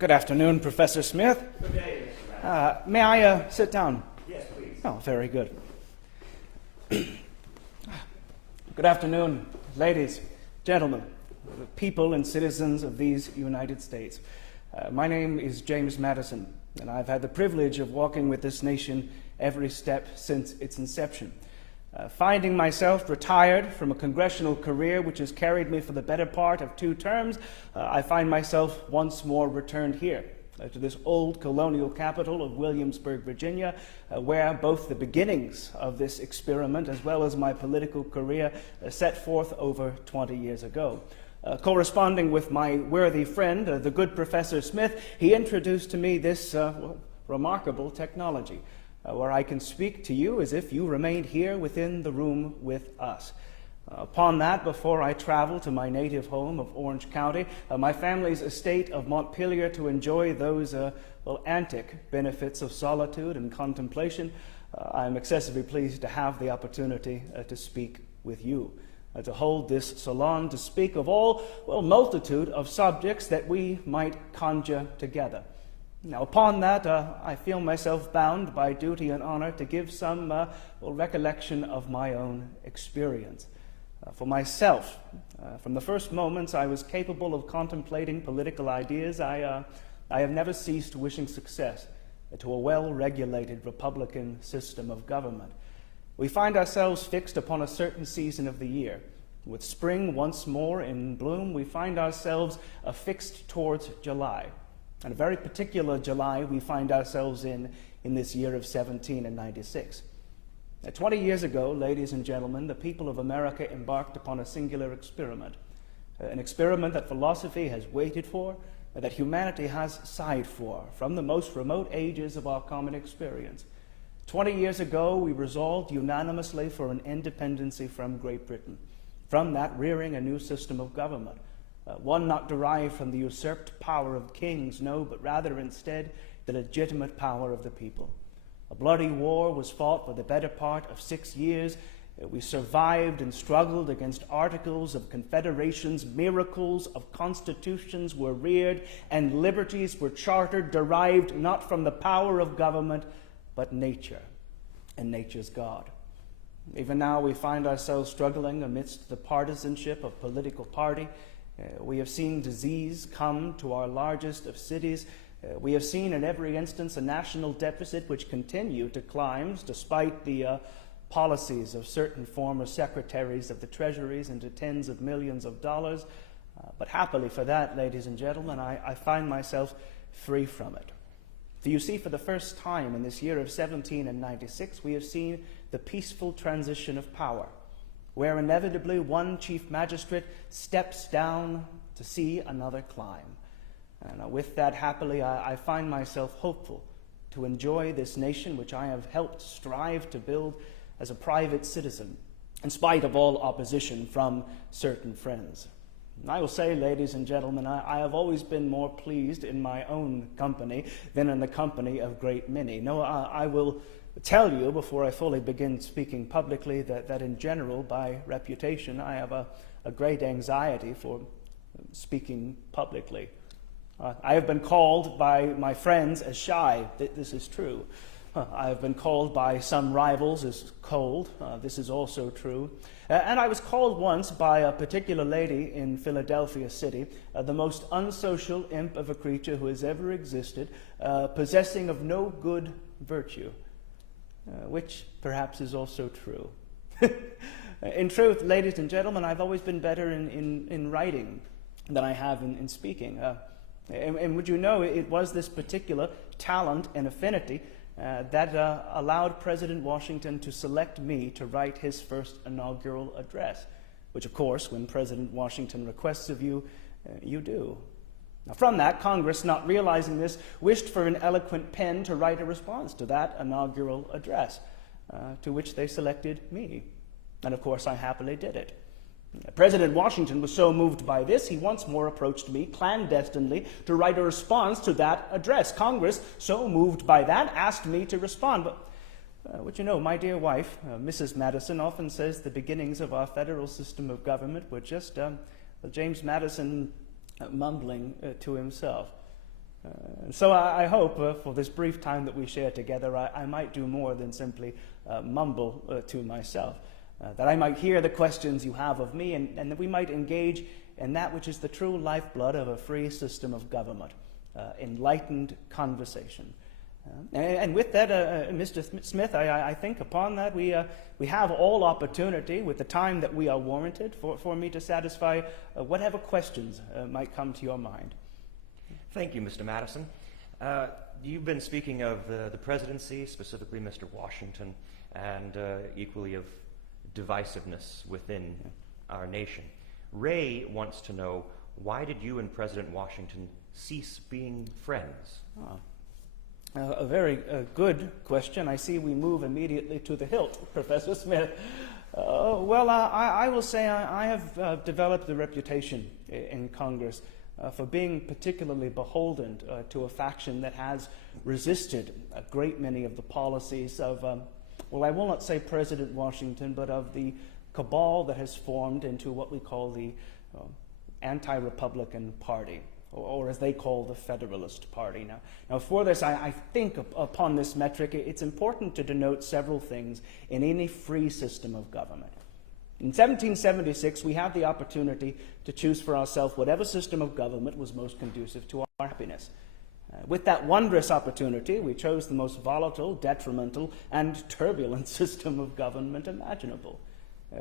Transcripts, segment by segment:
Good afternoon, Professor Smith. Good day, Mr. Madison. May I sit down? Yes, please. Oh, very good. Good afternoon, ladies, gentlemen, people and citizens of these United States. My name is James Madison, and I've had the privilege of walking with this nation every step since its inception. Finding myself retired from a congressional career which has carried me for the better part of 2 terms, I find myself once more returned here to this old colonial capital of Williamsburg, Virginia, where both the beginnings of this experiment as well as my political career set forth over 20 years ago. Corresponding with my worthy friend, the good Professor Smith, he introduced to me this remarkable technology, where I can speak to you as if you remained here within the room with us. Upon that, before I traveled to my native home of Orange County, my family's estate of Montpelier, to enjoy those antic benefits of solitude and contemplation, I am excessively pleased to have the opportunity to speak with you, to hold this salon, to speak of all, multitude of subjects that we might conjure together. Now, upon that, I feel myself bound by duty and honor to give some recollection of my own experience. For myself, from the first moments I was capable of contemplating political ideas, I have never ceased wishing success to a well-regulated Republican system of government. We find ourselves fixed upon a certain season of the year. With spring once more in bloom, we find ourselves affixed towards July. And a very particular July we find ourselves in this year of 1796. 20 years ago, ladies and gentlemen, the people of America embarked upon a singular experiment, an experiment that philosophy has waited for, that humanity has sighed for from the most remote ages of our common experience. 20 years ago, we resolved unanimously for an independency from Great Britain, from that rearing a new system of government. One not derived from the usurped power of kings, no, but rather instead the legitimate power of the people. A bloody war was fought for the better part of 6 years. We survived and struggled against articles of confederations, miracles of constitutions were reared, and liberties were chartered, derived not from the power of government, but nature and nature's God. Even now we find ourselves struggling amidst the partisanship of political party. We have seen disease come to our largest of cities. We have seen in every instance a national deficit which continued to climb despite the policies of certain former secretaries of the treasuries into tens of millions of dollars. But happily for that, ladies and gentlemen, I find myself free from it. For you see, for the first time in this year of 1796, we have seen the peaceful transition of power, where inevitably one chief magistrate steps down to see another climb. And with that, happily, I find myself hopeful to enjoy this nation which I have helped strive to build as a private citizen, in spite of all opposition from certain friends. And I will say, ladies and gentlemen, I have always been more pleased in my own company than in the company of great many. No, I will tell you before I fully begin speaking publicly that in general, by reputation, I have a great anxiety for speaking publicly. I have been called by my friends as shy. This is true. I have been called by some rivals as cold. This is also true. And I was called once by a particular lady in Philadelphia City, the most unsocial imp of a creature who has ever existed, possessing of no good virtue. Which perhaps is also true. In truth, ladies and gentlemen, I've always been better in writing than I have in speaking. And would you know, it was this particular talent and affinity that allowed President Washington to select me to write his first inaugural address, which, of course, when President Washington requests of you, you do. Now, from that, Congress, not realizing this, wished for an eloquent pen to write a response to that inaugural address, to which they selected me. And of course, I happily did it. President Washington was so moved by this, he once more approached me clandestinely to write a response to that address. Congress, so moved by that, asked me to respond. But would you know, my dear wife, Mrs. Madison, often says the beginnings of our federal system of government were just James Madison mumbling to himself. So I hope for this brief time that we share together, I might do more than simply mumble to myself, that I might hear the questions you have of me, and that we might engage in that which is the true lifeblood of a free system of government, enlightened conversation. And with that, Mr. Smith, I think upon that we have all opportunity, with the time that we are warranted, for me to satisfy whatever questions might come to your mind. Thank you, Mr. Madison. You've been speaking of the presidency, specifically Mr. Washington, and equally of divisiveness within our nation. Ray wants to know, why did you and President Washington cease being friends? A very good question. I see we move immediately to the hilt, Professor Smith. Well, I will say I have developed a reputation in Congress for being particularly beholden to a faction that has resisted a great many of the policies of, well, I will not say President Washington, but of the cabal that has formed into what we call the anti-Republican Party, or as they call the Federalist Party. Now for this, I think upon this metric, it's important to denote several things in any free system of government. In 1776, we had the opportunity to choose for ourselves whatever system of government was most conducive to our happiness. With that wondrous opportunity, we chose the most volatile, detrimental, and turbulent system of government imaginable.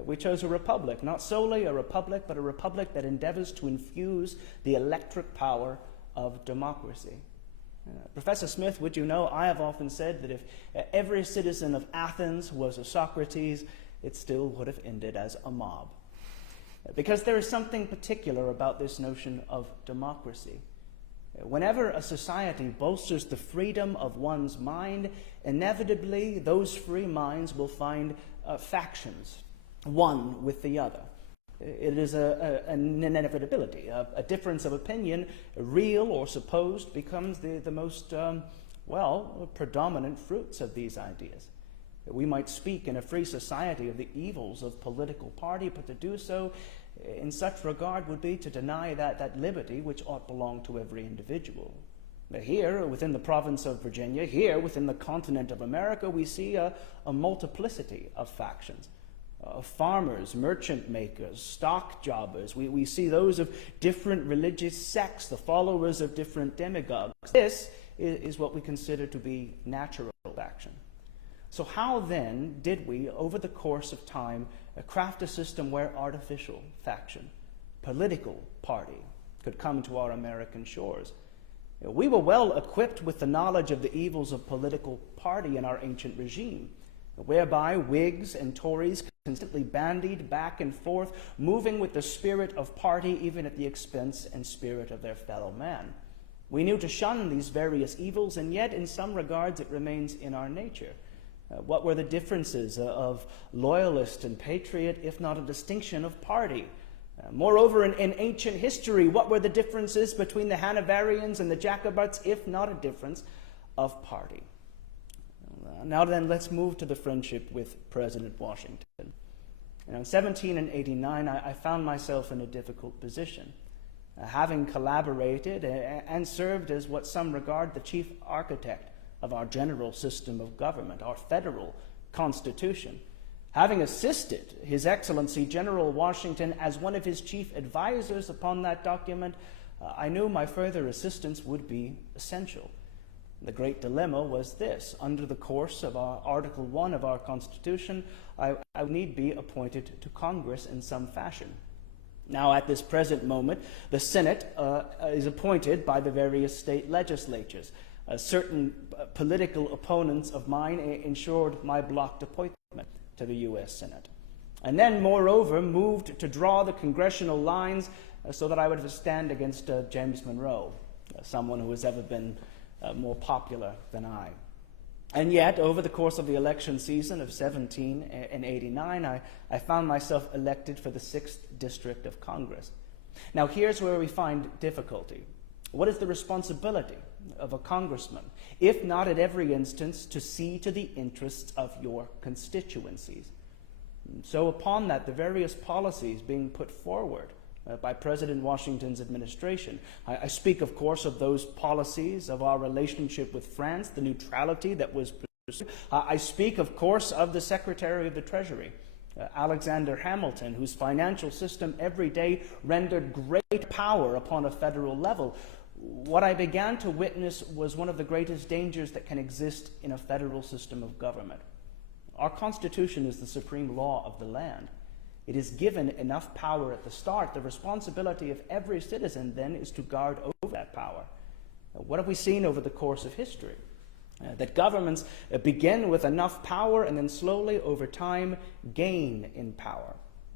We chose a republic, not solely a republic, but a republic that endeavors to infuse the electric power of democracy. Professor Smith, would you know, I have often said that if every citizen of Athens was a Socrates, it still would have ended as a mob. Because there is something particular about this notion of democracy. Whenever a society bolsters the freedom of one's mind, inevitably those free minds will find factions, one with the other. It is an inevitability. A difference of opinion, real or supposed, becomes the most, predominant fruits of these ideas. We might speak in a free society of the evils of political party, but to do so in such regard would be to deny that liberty which ought belong to every individual. Here, within the province of Virginia, here within the continent of America, we see a multiplicity of factions. Farmers, merchant makers, stock jobbers. We see those of different religious sects, the followers of different demagogues. This is what we consider to be natural faction. So how then did we, over the course of time, craft a system where artificial faction, political party, could come to our American shores? We were well equipped with the knowledge of the evils of political party in our ancient regime, whereby Whigs and Tories constantly bandied back and forth, moving with the spirit of party even at the expense and spirit of their fellow man. We knew to shun these various evils, and yet in some regards it remains in our nature. What were the differences of loyalist and patriot, if not a distinction of party? Moreover, in ancient history, what were the differences between the Hanoverians and the Jacobites, if not a difference of party? Now then, let's move to the friendship with President Washington. In 1789, I found myself in a difficult position, having collaborated and served as what some regard the chief architect of our general system of government, our federal constitution. Having assisted His Excellency General Washington as one of his chief advisors upon that document, I knew my further assistance would be essential. The great dilemma was this: under the course of our Article 1 of our Constitution, I need be appointed to Congress in some fashion. Now, at this present moment, the Senate is appointed by the various state legislatures. Certain political opponents of mine ensured my blocked appointment to the U.S. Senate. And then, moreover, moved to draw the congressional lines so that I would have to stand against James Monroe, someone who has ever been more popular than I. And yet, over the course of the election season of 1789, I found myself elected for the 6th District of Congress. Now, here's where we find difficulty. What is the responsibility of a congressman, if not at every instance to see to the interests of your constituencies? So upon that, the various policies being put forward by President Washington's administration. I speak, of course, of those policies of our relationship with France, the neutrality that was pursued. I speak, of course, of the Secretary of the Treasury, Alexander Hamilton, whose financial system every day rendered great power upon a federal level. What I began to witness was one of the greatest dangers that can exist in a federal system of government. Our Constitution is the supreme law of the land. It is given enough power at the start. The responsibility of every citizen then is to guard over that power. What have we seen over the course of history? That governments begin with enough power and then slowly over time gain in power.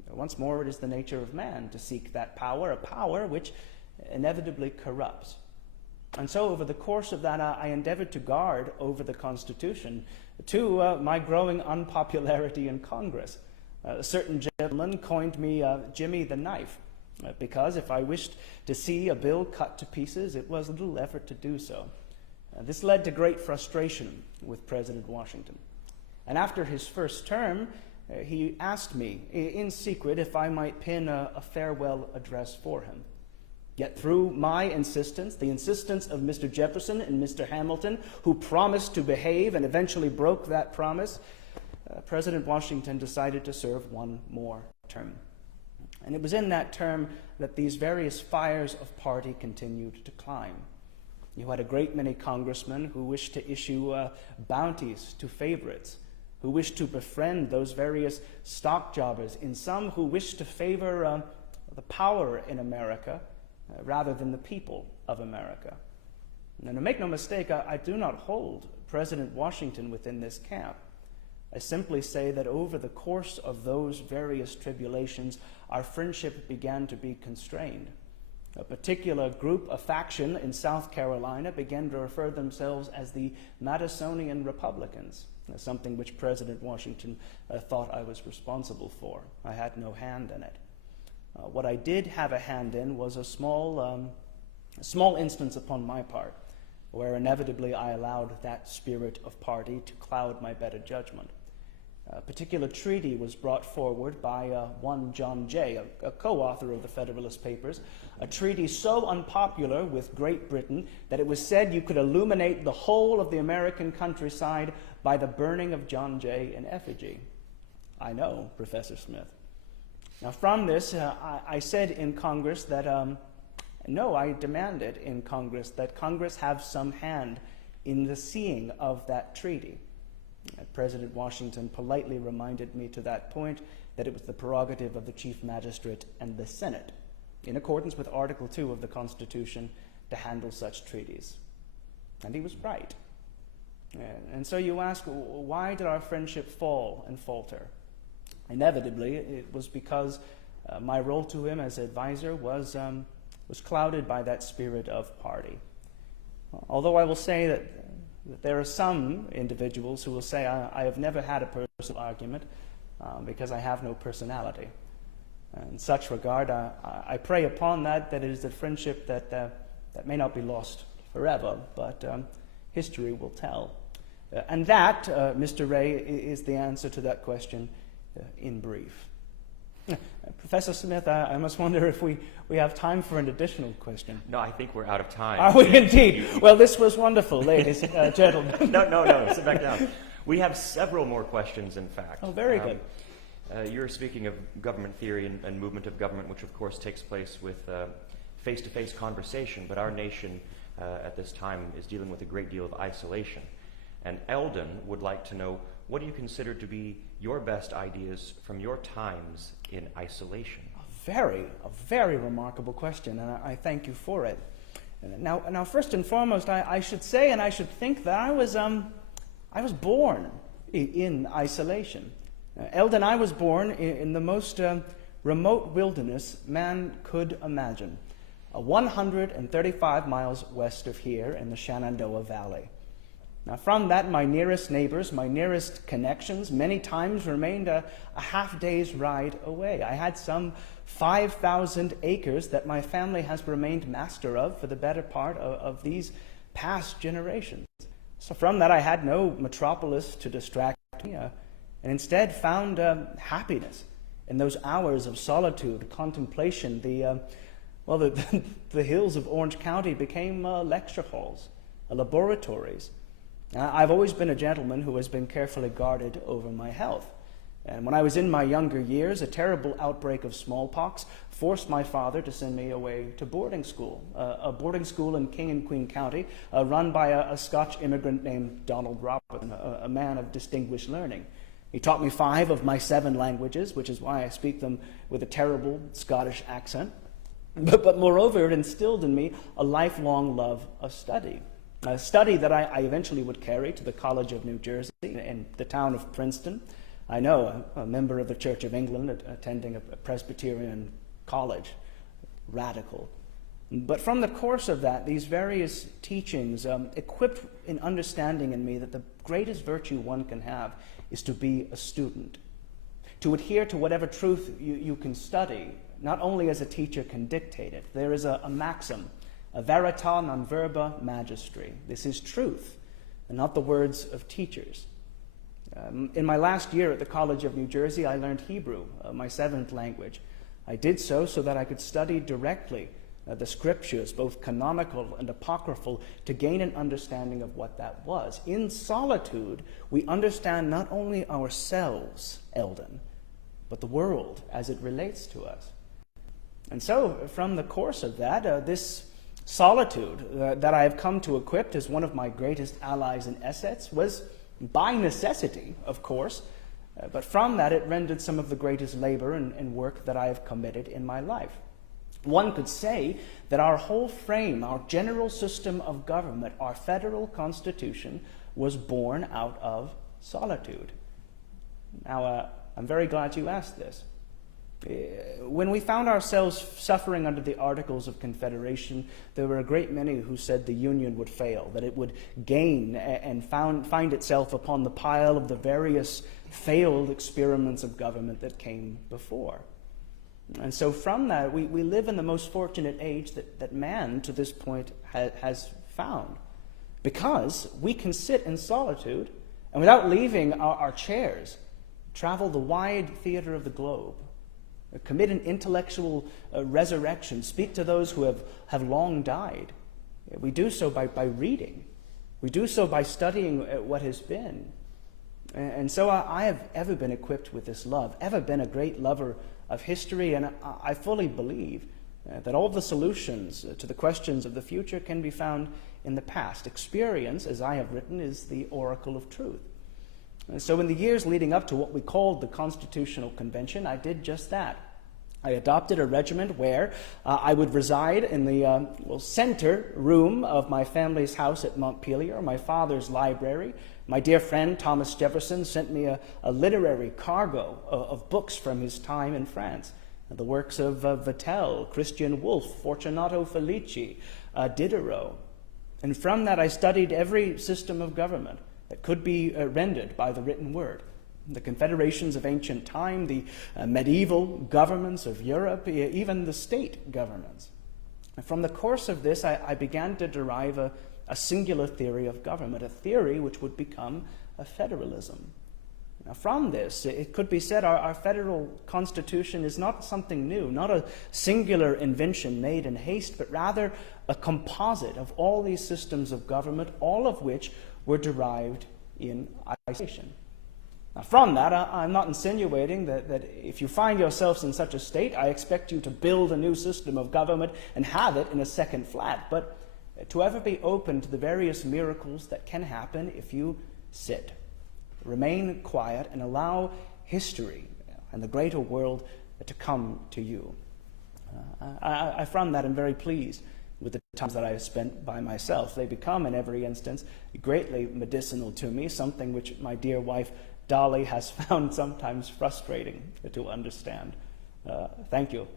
Once more, it is the nature of man to seek that power, a power which inevitably corrupts. And so over the course of that, I endeavored to guard over the Constitution to my growing unpopularity in Congress. A certain gentleman coined me Jimmy the Knife, because if I wished to see a bill cut to pieces, it was little effort to do so. This led to great frustration with President Washington. And after his first term, he asked me in secret if I might pen a farewell address for him. Yet through my insistence, the insistence of Mr. Jefferson and Mr. Hamilton, who promised to behave and eventually broke that promise, President Washington decided to serve one more term. And it was in that term that these various fires of party continued to climb. You had a great many congressmen who wished to issue bounties to favorites, who wished to befriend those various stock jobbers, in some who wished to favor the power in America rather than the people of America. And to make no mistake, I do not hold President Washington within this camp. I simply say that over the course of those various tribulations, our friendship began to be constrained. A particular group, a faction in South Carolina, began to refer themselves as the Madisonian Republicans, something which President Washington thought I was responsible for. I had no hand in it. What I did have a hand in was a small instance upon my part, where inevitably I allowed that spirit of party to cloud my better judgment. A particular treaty was brought forward by one John Jay, a co-author of the Federalist Papers, a treaty so unpopular with Great Britain that it was said you could illuminate the whole of the American countryside by the burning of John Jay in effigy. I know, Professor Smith. Now from this, I said in Congress that, no, I demanded in Congress that Congress have some hand in the seeing of that treaty. President Washington politely reminded me to that point that it was the prerogative of the Chief Magistrate and the Senate, in accordance with Article 2 of the Constitution, to handle such treaties. And he was right. And so you ask, why did our friendship fall and falter? Inevitably, it was because my role to him as advisor was clouded by that spirit of party. Although I will say that there are some individuals who will say, I have never had a personal argument because I have no personality. In such regard, I pray upon that it is a friendship that may not be lost forever, but history will tell. And that, Mr. Ray, is the answer to that question in brief. Professor Smith, I must wonder if we have time for an additional question. No, I think we're out of time. Are we indeed? Well, this was wonderful, ladies, gentlemen. No, sit back down. We have several more questions, in fact. Oh, very good. You're speaking of government theory and movement of government, which of course takes place with face-to-face conversation, but our nation at this time is dealing with a great deal of isolation. And Eldon would like to know, what do you consider to be your best ideas from your times in isolation? A very remarkable question, and I thank you for it. Now, first and foremost, I should say and I should think that I was born in isolation. Eldon, I was born in the most remote wilderness man could imagine, 135 miles west of here in the Shenandoah Valley. Now, from that, my nearest neighbors, my nearest connections, many times remained a half-day's ride away. I had some 5,000 acres that my family has remained master of for the better part of these past generations. So from that, I had no metropolis to distract me, and instead found happiness In those hours of solitude, contemplation, the hills of Orange County became lecture halls, laboratories. I've always been a gentleman who has been carefully guarded over my health. And when I was in my younger years, a terrible outbreak of smallpox forced my father to send me away to boarding school, a boarding school in King and Queen County, run by a Scotch immigrant named Donald Robertson, a man of distinguished learning. He taught me 5 of my 7 languages, which is why I speak them with a terrible Scottish accent. But moreover, it instilled in me a lifelong love of study, a study that I eventually would carry to the College of New Jersey in the town of Princeton. I know, a member of the Church of England attending a Presbyterian college, radical. But from the course of that, these various teachings equipped in understanding in me that the greatest virtue one can have is to be a student, to adhere to whatever truth you can study, not only as a teacher can dictate it. There is a maxim, a verita non verba magistri. This is truth, and not the words of teachers. In my last year at the College of New Jersey, I learned Hebrew, my 7th language. I did so that I could study directly the scriptures, both canonical and apocryphal, to gain an understanding of what that was. In solitude, we understand not only ourselves, Eldon, but the world as it relates to us. And so, from the course of that, this solitude that I have come to equip as one of my greatest allies and assets was by necessity, of course, but from that it rendered some of the greatest labor and work that I have committed in my life. One could say that our whole frame, our general system of government, our federal constitution, was born out of solitude. Now, I'm very glad you asked this. When we found ourselves suffering under the Articles of Confederation, there were a great many who said the Union would fail, that it would gain and find itself upon the pile of the various failed experiments of government that came before. And so from that, we live in the most fortunate age that man to this point has found, because we can sit in solitude and without leaving our chairs, travel the wide theater of the globe, commit an intellectual resurrection, speak to those who have long died. We do so by reading. We do so by studying what has been. And so I have ever been equipped with this love, ever been a great lover of history, and I fully believe that all the solutions to the questions of the future can be found in the past. Experience, as I have written, is the oracle of truth. And so in the years leading up to what we called the Constitutional Convention, I did just that. I adopted a regiment where I would reside in the center room of my family's house at Montpelier, my father's library. My dear friend Thomas Jefferson sent me a literary cargo of books from his time in France. The works of Vattel, Christian Wolff, Fortunato Felici, Diderot. And from that I studied every system of government that could be rendered by the written word. The confederations of ancient time, the medieval governments of Europe, even the state governments. And from the course of this, I began to derive a singular theory of government, a theory which would become a federalism. Now, from this, it could be said our federal constitution is not something new, not a singular invention made in haste, but rather a composite of all these systems of government, all of which were derived in isolation. Now, from that, I'm not insinuating that if you find yourselves in such a state, I expect you to build a new system of government and have it in a second flat, but to ever be open to the various miracles that can happen if you sit, remain quiet, and allow history and the greater world to come to you. I from that am very pleased with the times that I have spent by myself. They become, in every instance, greatly medicinal to me, something which my dear wife Dolly has found sometimes frustrating to understand. Thank you.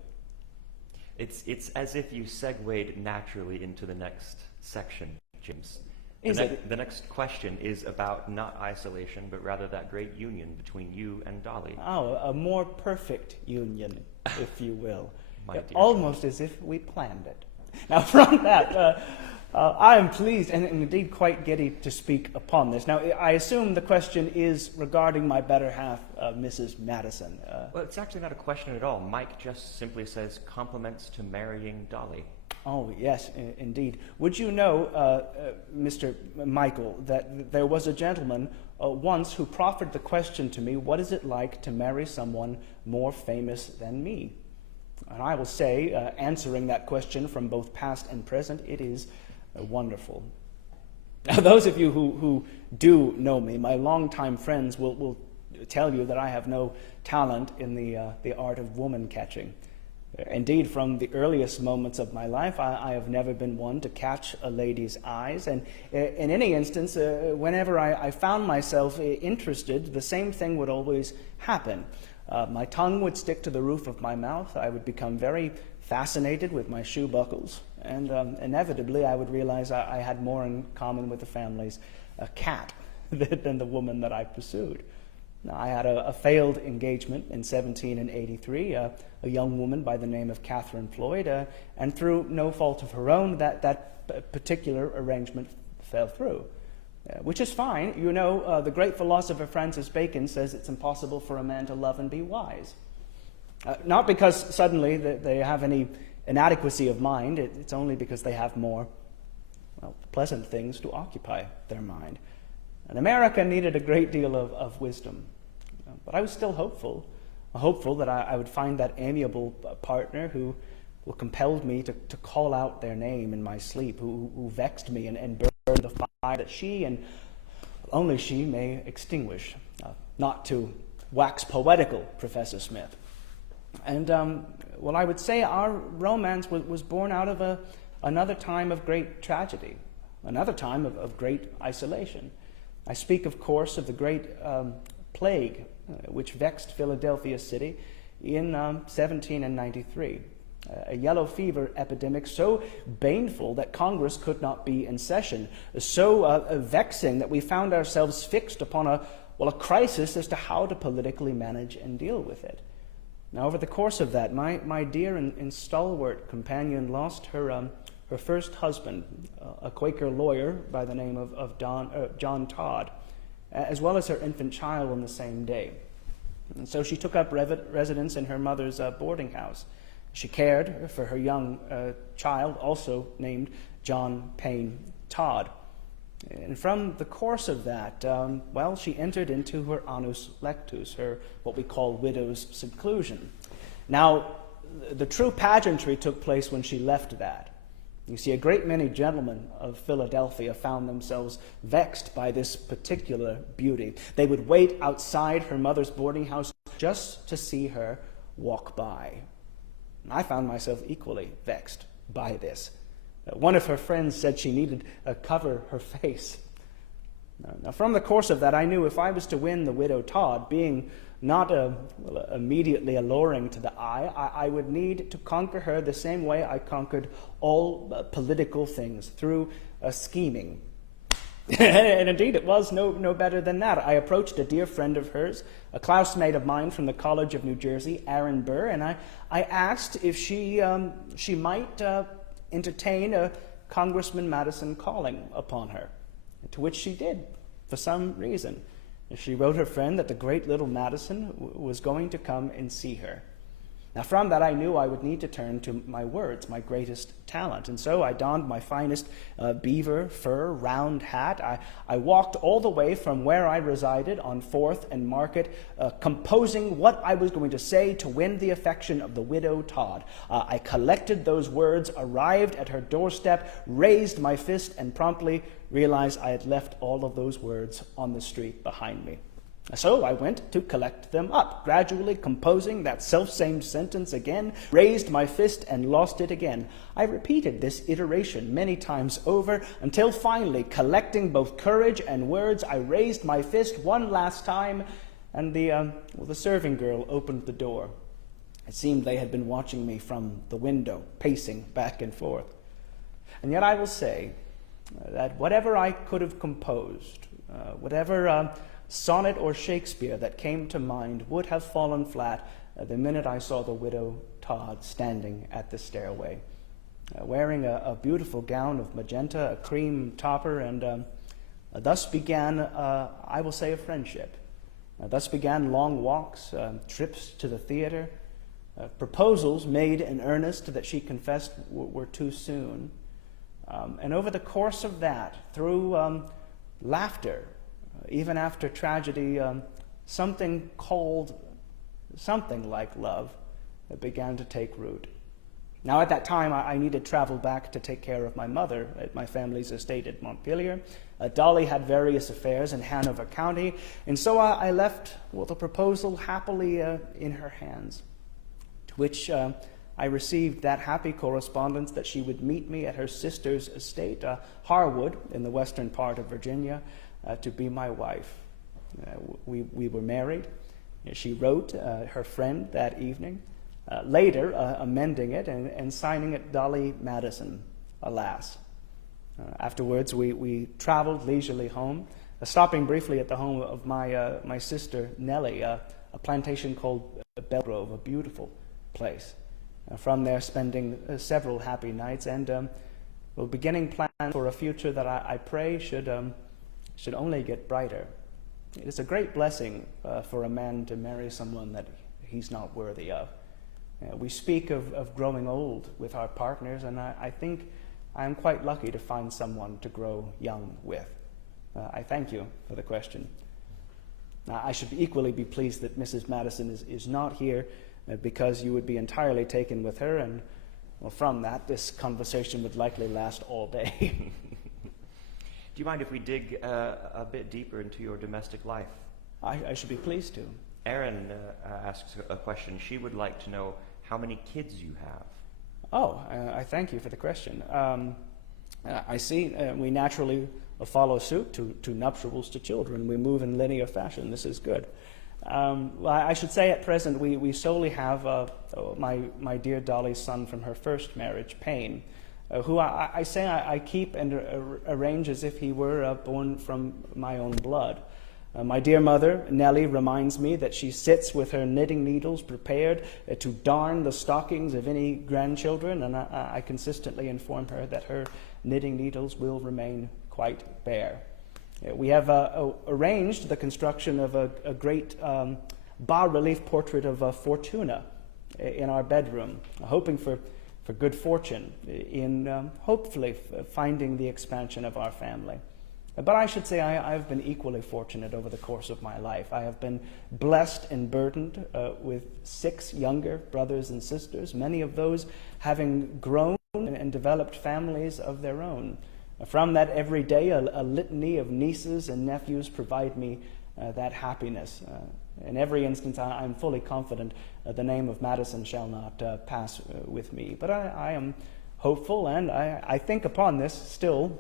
It's as if you segued naturally into the next section, James. The next question is about not isolation, but rather that great union between you and Dolly. Oh, a more perfect union, if you will. My dear Almost as if we planned it. Now, from that, I am pleased and indeed quite giddy to speak upon this. Now, I assume the question is regarding my better half, Mrs. Madison. Well, it's actually not a question at all. Mike just simply says compliments to marrying Dolly. Oh, yes, indeed. Would you know, Mr. Michael, that there was a gentleman once who proffered the question to me, what is it like to marry someone more famous than me? And I will say, answering that question from both past and present, it is wonderful. Now, those of you who do know me, my longtime friends will tell you that I have no talent in the art of woman catching. Indeed, from the earliest moments of my life, I have never been one to catch a lady's eyes. And in any instance, whenever I found myself interested, the same thing would always happen. My tongue would stick to the roof of my mouth. I would become very fascinated with my shoe buckles. And inevitably, I would realize I had more in common with the family's cat than the woman that I pursued. Now, I had a failed engagement in 1783, a young woman by the name of Catherine Floyd, and through no fault of her own, that particular arrangement fell through, which is fine. You know, the great philosopher Francis Bacon says it's impossible for a man to love and be wise. Not because suddenly they have any inadequacy of mind, it's only because they have more, pleasant things to occupy their mind. And America needed a great deal of wisdom. But I was still hopeful that I would find that amiable partner who compelled me to call out their name in my sleep, who vexed me and burned the fire that she and only she may extinguish. Not to wax poetical, Professor Smith. And, I would say our romance was born out of another time of great tragedy, another time of great isolation. I speak, of course, of the great plague which vexed Philadelphia city in 1793. A yellow fever epidemic so baneful that Congress could not be in session, so vexing that we found ourselves fixed upon a crisis as to how to politically manage and deal with it. Now, over the course of that, my dear and stalwart companion lost her first husband, a Quaker lawyer by the name of John Todd, as well as her infant child on the same day. And so she took up residence in her mother's boarding house. She cared for her young child, also named John Payne Todd. And from the course of that, she entered into her annus lectus, her what we call widow's seclusion. Now, the true pageantry took place when she left that. You see, a great many gentlemen of Philadelphia found themselves vexed by this particular beauty. They would wait outside her mother's boarding house just to see her walk by. And I found myself equally vexed by this. One of her friends said she needed to cover her face. Now, from the course of that, I knew if I was to win the Widow Todd, being not immediately alluring to the eye, I would need to conquer her the same way I conquered all political things, through scheming. And indeed, it was no better than that. I approached a dear friend of hers, a classmate of mine from the College of New Jersey, Aaron Burr, and I asked if she might entertain Congressman Madison calling upon her, to which she did, for some reason. She wrote her friend that the great little Madison was going to come and see her. Now, from that, I knew I would need to turn to my words, my greatest talent. And so I donned my finest beaver fur round hat. I walked all the way from where I resided on 4th and Market, composing what I was going to say to win the affection of the Widow Todd. I collected those words, arrived at her doorstep, raised my fist, and promptly realized I had left all of those words on the street behind me. So I went to collect them up, gradually composing that self-same sentence again, raised my fist and lost it again. I repeated this iteration many times over until finally, collecting both courage and words, I raised my fist one last time, and the serving girl opened the door. It seemed they had been watching me from the window, pacing back and forth. And yet I will say that whatever I could have composed, whatever sonnet or Shakespeare that came to mind would have fallen flat the minute I saw the Widow Todd standing at the stairway. wearing a beautiful gown of magenta, a cream topper, and thus began, I will say, a friendship. Thus began long walks, trips to the theater, proposals made in earnest that she confessed were too soon. And over the course of that, through laughter, even after tragedy, something called something like love began to take root. Now, at that time, I needed to travel back to take care of my mother at my family's estate at Montpelier. Dolly had various affairs in Hanover County, and so I left the proposal happily in her hands, to which I received that happy correspondence that she would meet me at her sister's estate, Harwood, in the western part of Virginia, to be my wife. We were married. She wrote her friend that evening, later amending it and signing it Dolly Madison, alas. Afterwards, we traveled leisurely home, stopping briefly at the home of my sister Nellie, a plantation called Belgrove, a beautiful place. From there, spending several happy nights, and beginning plans for a future that I pray should only get brighter. It is a great blessing for a man to marry someone that he's not worthy of. We speak of growing old with our partners, and I think I'm quite lucky to find someone to grow young with. I thank you for the question. Now, I should equally be pleased that Mrs. Madison is not here, because you would be entirely taken with her, and from that, this conversation would likely last all day. Do you mind if we dig a bit deeper into your domestic life? I should be pleased to. Erin asks a question. She would like to know how many kids you have. Oh, I thank you for the question. I see we naturally follow suit to nuptials to children. We move in linear fashion. This is good. Well, I should say at present we solely have my dear Dolly's son from her first marriage, Payne, who I keep and arrange as if he were born from my own blood. My dear mother, Nellie, reminds me that she sits with her knitting needles prepared to darn the stockings of any grandchildren, and I consistently inform her that her knitting needles will remain quite bare. We have arranged the construction of a great bas-relief portrait of Fortuna in our bedroom, hoping for good fortune in hopefully finding the expansion of our family. But I should say I've been equally fortunate over the course of my life. I have been blessed and burdened with 6 younger brothers and sisters, many of those having grown and developed families of their own. From that every day, a litany of nieces and nephews provide me that happiness. In every instance, I'm fully confident the name of Madison shall not pass with me. But I am hopeful, and I think upon this still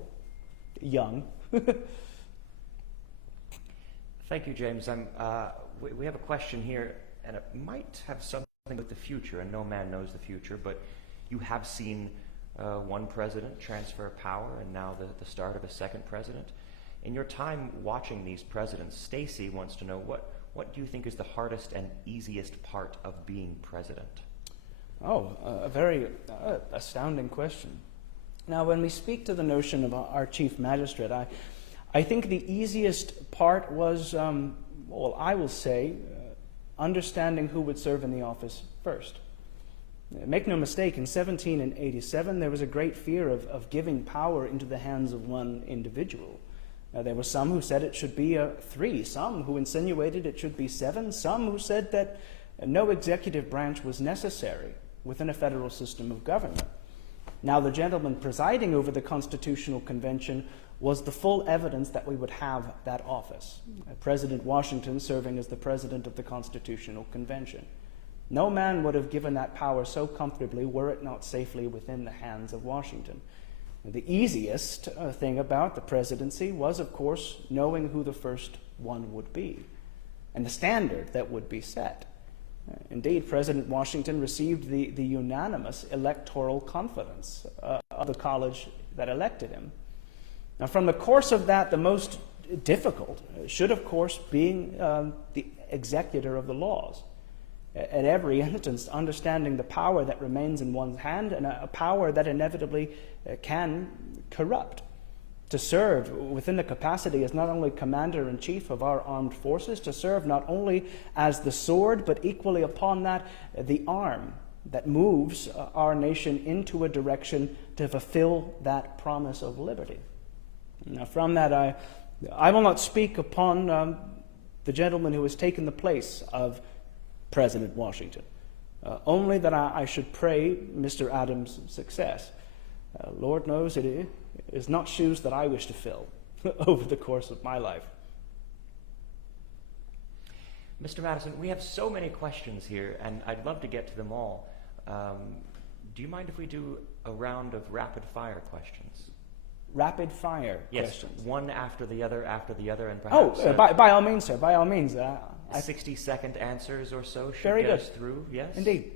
young. Thank you, James. We have a question here, and it might have something with the future, and no man knows the future, but you have seen one president transfer power, and now the start of a second president. In your time watching these presidents, Stacy wants to know, what do you think is the hardest and easiest part of being president? Oh, a very astounding question. Now, when we speak to the notion of our chief magistrate, I think the easiest part was, I will say, understanding who would serve in the office first. Make no mistake, in 1787, there was a great fear of giving power into the hands of one individual. There were some who said it should be 3, some who insinuated it should be 7, some who said that no executive branch was necessary within a federal system of government. Now, the gentleman presiding over the Constitutional Convention was the full evidence that we would have that office. President Washington serving as the president of the Constitutional Convention. No man would have given that power so comfortably were it not safely within the hands of Washington. The easiest thing about the presidency was, of course, knowing who the first one would be and the standard that would be set. Indeed, President Washington received the unanimous electoral confidence of the college that elected him. Now, from the course of that, the most difficult should, of course, being the executor of the laws. at every instance, understanding the power that remains in one's hand and a power that inevitably can corrupt. To serve within the capacity as not only commander-in-chief of our armed forces, to serve not only as the sword, but equally upon that, the arm that moves our nation into a direction to fulfill that promise of liberty. Now, from that, I will not speak upon the gentleman who has taken the place of President Washington, only that I should pray Mr. Adams' success. Lord knows it is not shoes that I wish to fill over the course of my life. Mr. Madison, we have so many questions here, and I'd love to get to them all. Do you mind if we do a round of rapid-fire questions? Rapid-fire questions? Yes, one after the other, and perhaps... by all means, sir, by all means. 60-second answers or so should very get good. us through, yes? Indeed.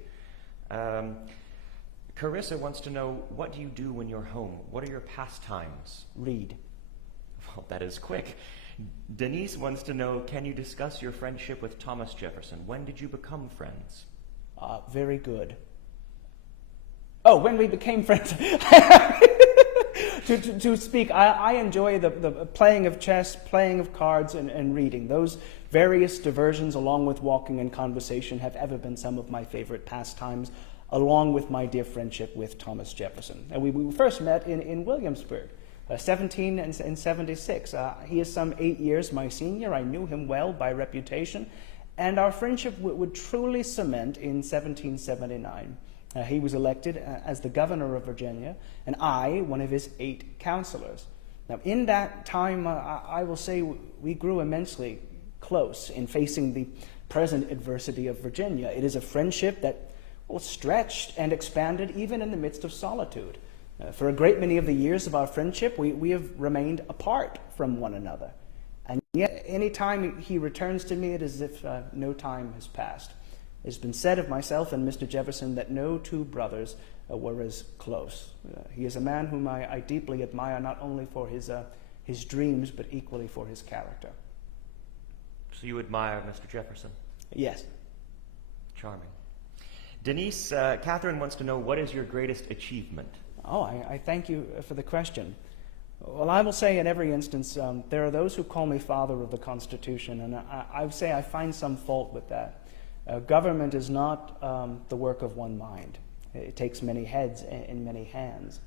Carissa wants to know, what do you do when you're home? What are your pastimes? Read. Well, that is quick. Denise wants to know, can you discuss your friendship with Thomas Jefferson? When did you become friends? Very good. Oh, when we became friends. to speak, I enjoy the playing of chess, playing of cards, and reading. Those various diversions, along with walking and conversation, have ever been some of my favorite pastimes, along with my dear friendship with Thomas Jefferson. And we first met in Williamsburg, 1776. He is some 8 years my senior. I knew him well by reputation, and our friendship would truly cement in 1779. He was elected as the governor of Virginia, and I, one of his 8 counselors. Now, in that time, I will say we grew immensely close in facing the present adversity of Virginia. It is a friendship that stretched and expanded even in the midst of solitude. For a great many of the years of our friendship, we have remained apart from one another. And yet, any time he returns to me, it is as if no time has passed. It's been said of myself and Mr. Jefferson that no two brothers were as close. He is a man whom I deeply admire, not only for his dreams, but equally for his character. So you admire Mr. Jefferson? Yes. Charming. Denise, Catherine wants to know, what is your greatest achievement? Oh, I thank you for the question. Well, I will say in every instance, there are those who call me father of the Constitution, and I would say I find some fault with that. Government is not the work of one mind. It takes many heads and many hands.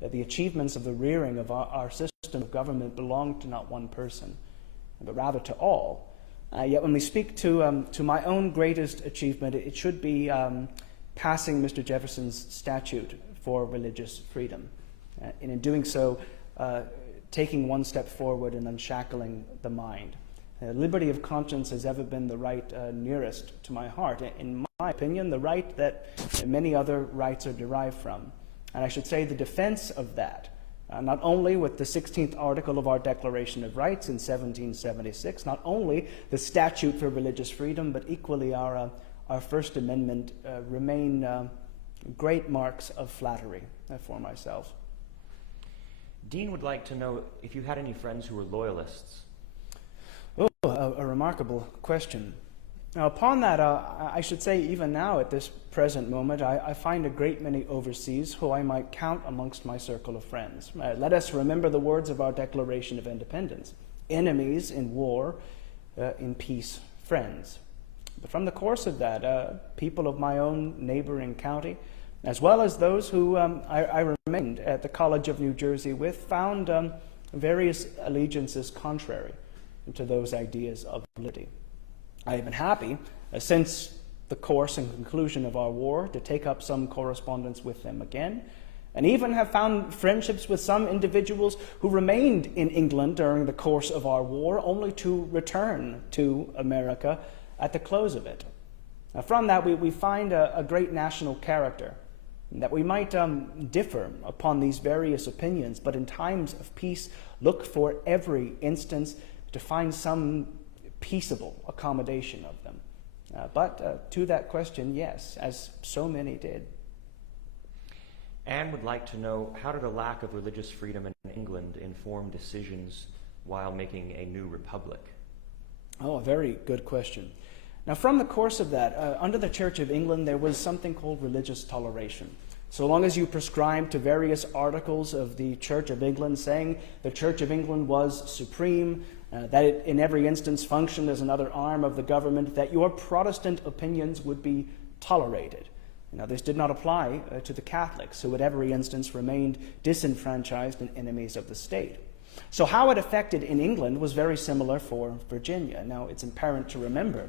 The achievements of the rearing of our system of government belong to not one person, but rather to all. Yet when we speak to my own greatest achievement, it should be passing Mr. Jefferson's statute for religious freedom. And in doing so, taking one step forward and unshackling the mind. Liberty of conscience has ever been the right nearest to my heart. In my opinion, the right that many other rights are derived from. And I should say the defense of that, not only with the 16th article of our Declaration of Rights in 1776, not only the statute for religious freedom, but equally our First Amendment remain great marks of flattery for myself. Dean would like to know if you had any friends who were Loyalists. Oh, a remarkable question. Now, upon that, I should say even now at this present moment, I find a great many overseas who I might count amongst my circle of friends. Let us remember the words of our Declaration of Independence. Enemies in war, in peace, friends. But from the course of that, people of my own neighboring county, as well as those who I remained at the College of New Jersey with, found various allegiances contrary to those ideas of liberty. I have been happy, since the course and conclusion of our war, to take up some correspondence with them again, and even have found friendships with some individuals who remained in England during the course of our war, only to return to America at the close of it. From that, we find a great national character, that we might differ upon these various opinions, but in times of peace, look for every instance to find some peaceable accommodation of them. But to that question, yes, as so many did. Anne would like to know, how did a lack of religious freedom in England inform decisions while making a new republic? Oh, a very good question. Now, from the course of that, under the Church of England, there was something called religious toleration. So long as you prescribed to various articles of the Church of England saying the Church of England was supreme, that it in every instance functioned as another arm of the government, that your Protestant opinions would be tolerated. Now, this did not apply to the Catholics, who at every instance remained disenfranchised and enemies of the state. So how it affected in England was very similar for Virginia. Now, it's apparent to remember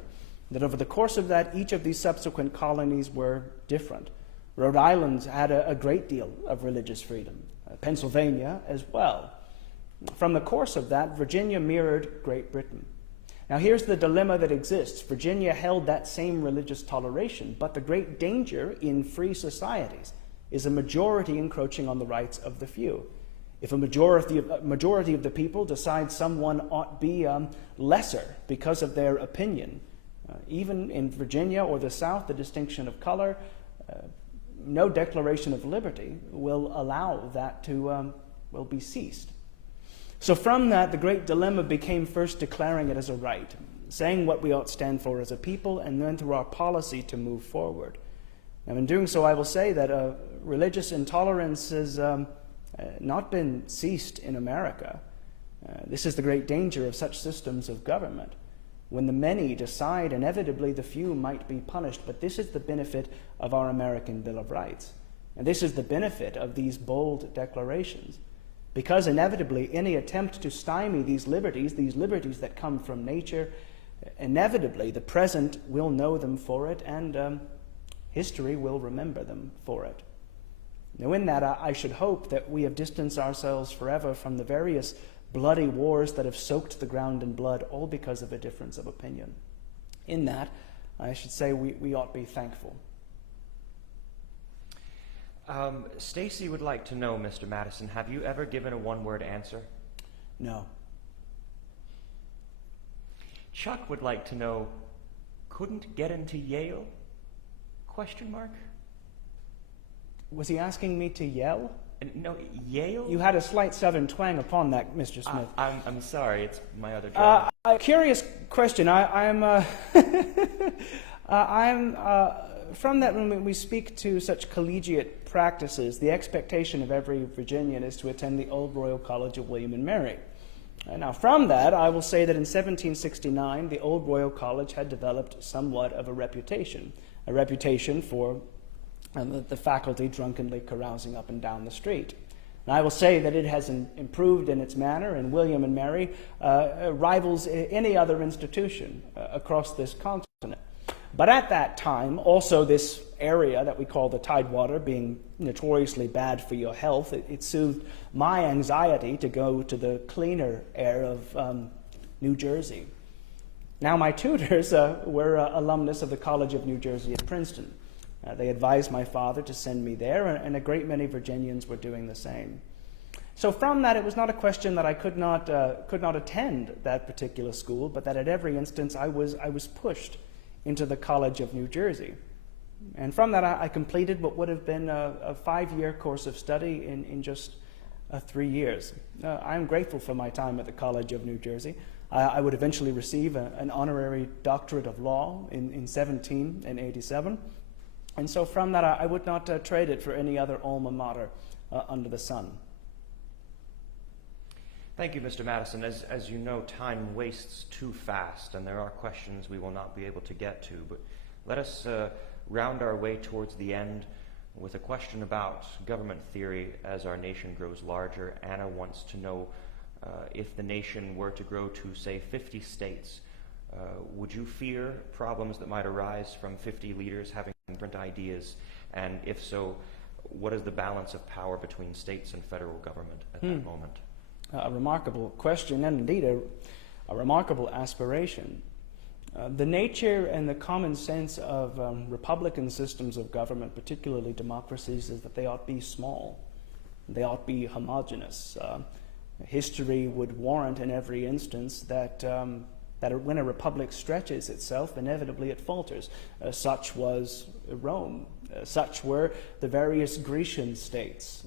that over the course of that, each of these subsequent colonies were different. Rhode Island had a great deal of religious freedom, Pennsylvania as well. From the course of that, Virginia mirrored Great Britain. Now here's the dilemma that exists. Virginia held that same religious toleration, but the great danger in free societies is a majority encroaching on the rights of the few. If a majority of the people decide someone ought be lesser because of their opinion, even in Virginia or the South, the distinction of color, no declaration of liberty will allow that to will be ceased. So from that, the great dilemma became first declaring it as a right, saying what we ought to stand for as a people, and then through our policy to move forward. Now, in doing so, I will say that religious intolerance has not been ceased in America. This is the great danger of such systems of government. When the many decide, inevitably the few might be punished. But this is the benefit of our American Bill of Rights. And this is the benefit of these bold declarations. Because inevitably any attempt to stymie these liberties that come from nature, inevitably the present will know them for it, and history will remember them for it. Now in that, I should hope that we have distanced ourselves forever from the various bloody wars that have soaked the ground in blood, all because of a difference of opinion. In that, I should say we ought to be thankful. Stacy would like to know, Mr. Madison, have you ever given a one-word answer? No. Chuck would like to know, couldn't get into Yale? Question mark? Was he asking me to yell? No, Yale? You had a slight southern twang upon that, Mr. Smith. I'm sorry, it's my other job. A curious question. I'm from that, when we speak to such collegiate practices, the expectation of every Virginian is to attend the Old Royal College of William and Mary. Now, from that, I will say that in 1769, the Old Royal College had developed somewhat of a reputation for the faculty drunkenly carousing up and down the street. And I will say that it has improved in its manner, and William and Mary rivals any other institution across this continent. But at that time, also this area that we call the Tidewater, being notoriously bad for your health, it soothed my anxiety to go to the cleaner air of New Jersey. Now, my tutors were alumnus of the College of New Jersey at Princeton. They advised my father to send me there, and a great many Virginians were doing the same. So from that, it was not a question that I could not attend that particular school, but that at every instance I was pushed into the College of New Jersey. And from that, I completed what would have been a 5-year course of study in just 3 years. I am grateful for my time at the College of New Jersey. I would eventually receive an honorary doctorate of law in 1787. And so from that, I would not trade it for any other alma mater under the sun. Thank you, Mr. Madison. As you know, time wastes too fast, and there are questions we will not be able to get to. But let us round our way towards the end with a question about government theory as our nation grows larger. Anna wants to know if the nation were to grow to, say, 50 states, would you fear problems that might arise from 50 leaders having different ideas? And if so, what is the balance of power between states and federal government at that moment? A remarkable question, and indeed a remarkable aspiration. The nature and the common sense of republican systems of government, particularly democracies, is that they ought to be small. They ought to be homogeneous. History would warrant in every instance that when a republic stretches itself, inevitably it falters. Such was Rome. Such were the various Grecian states.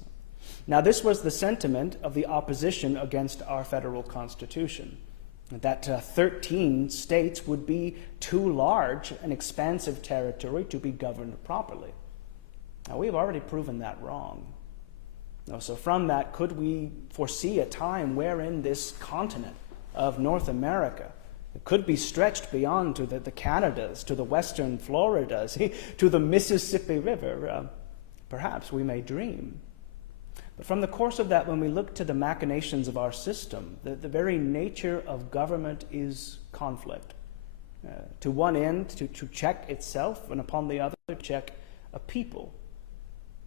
Now, this was the sentiment of the opposition against our federal constitution. that 13 states would be too large an expansive territory to be governed properly. Now, we've already proven that wrong. So from that, could we foresee a time wherein this continent of North America could be stretched beyond to the Canadas, to the western Floridas, to the Mississippi River? Perhaps we may dream. But from the course of that, when we look to the machinations of our system, the very nature of government is conflict. To one end, to check itself, and upon the other, to check a people.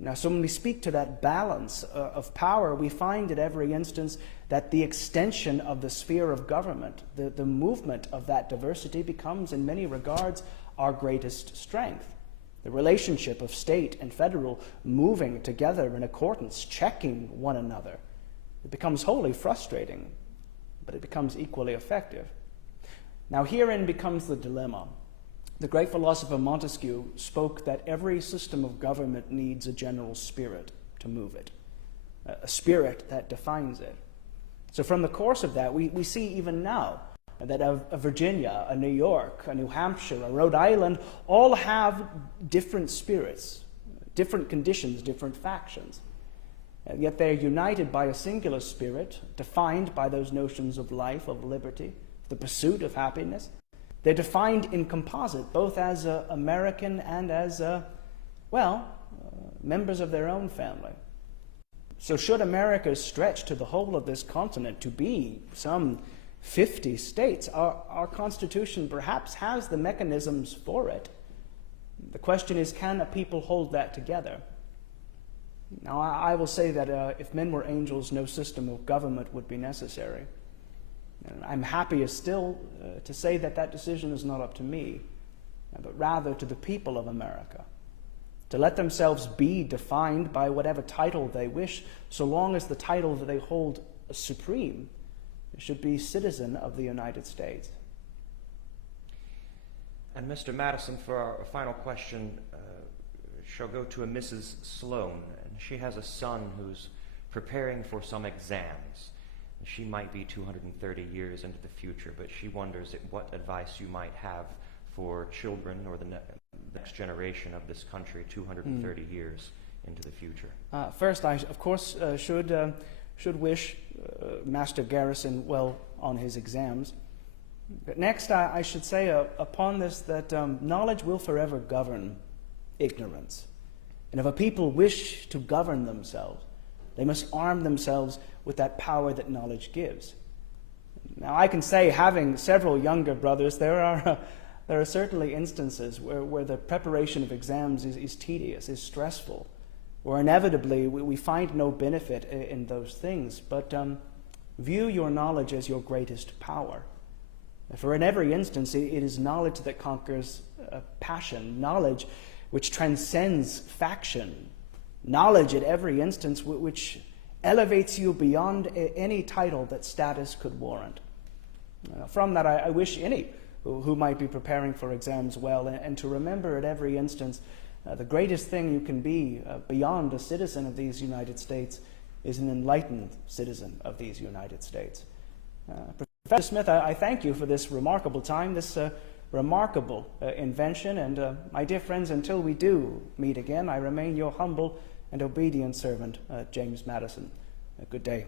Now, so when we speak to that balance of power, we find at every instance that the extension of the sphere of government, the movement of that diversity becomes in many regards our greatest strength. The relationship of state and federal moving together in accordance, checking one another. It becomes wholly frustrating, but it becomes equally effective. Now, herein becomes the dilemma. The great philosopher Montesquieu spoke that every system of government needs a general spirit to move it, a spirit that defines it. So from the course of that, we see even now that a Virginia, a New York, a New Hampshire, a Rhode Island, all have different spirits, different conditions, different factions. And yet they're united by a singular spirit, defined by those notions of life, of liberty, the pursuit of happiness. They're defined in composite, both as American and as, members of their own family. So should America stretch to the whole of this continent to be some 50 states, our Constitution perhaps has the mechanisms for it. The question is, can a people hold that together? Now, I will say that if men were angels, no system of government would be necessary. And I'm happy still to say that that decision is not up to me, but rather to the people of America, to let themselves be defined by whatever title they wish, so long as the title that they hold supreme should be citizen of the United States. And Mr. Madison, for our final question, shall go to a Mrs. Sloan. And she has a son who's preparing for some exams. She might be 230 years into the future, but she wonders what advice you might have for children or the next generation of this country 230 years into the future. First, I, of course, should wish Master Garrison well on his exams. But next, I should say upon this that knowledge will forever govern ignorance. And if a people wish to govern themselves, they must arm themselves with that power that knowledge gives. Now, I can say, having several younger brothers, there are certainly instances where the preparation of exams is tedious, is stressful, where inevitably we find no benefit in those things. But view your knowledge as your greatest power. For in every instance, it is knowledge that conquers passion, knowledge which transcends faction, knowledge at every instance which elevates you beyond any title that status could warrant. From that, I wish any who might be preparing for exams well, and to remember at every instance the greatest thing you can be beyond a citizen of these United States is an enlightened citizen of these United States. Professor Smith, I thank you for this remarkable time, this remarkable invention, and my dear friends, until we do meet again, I remain your humble and obedient servant, James Madison. Good day.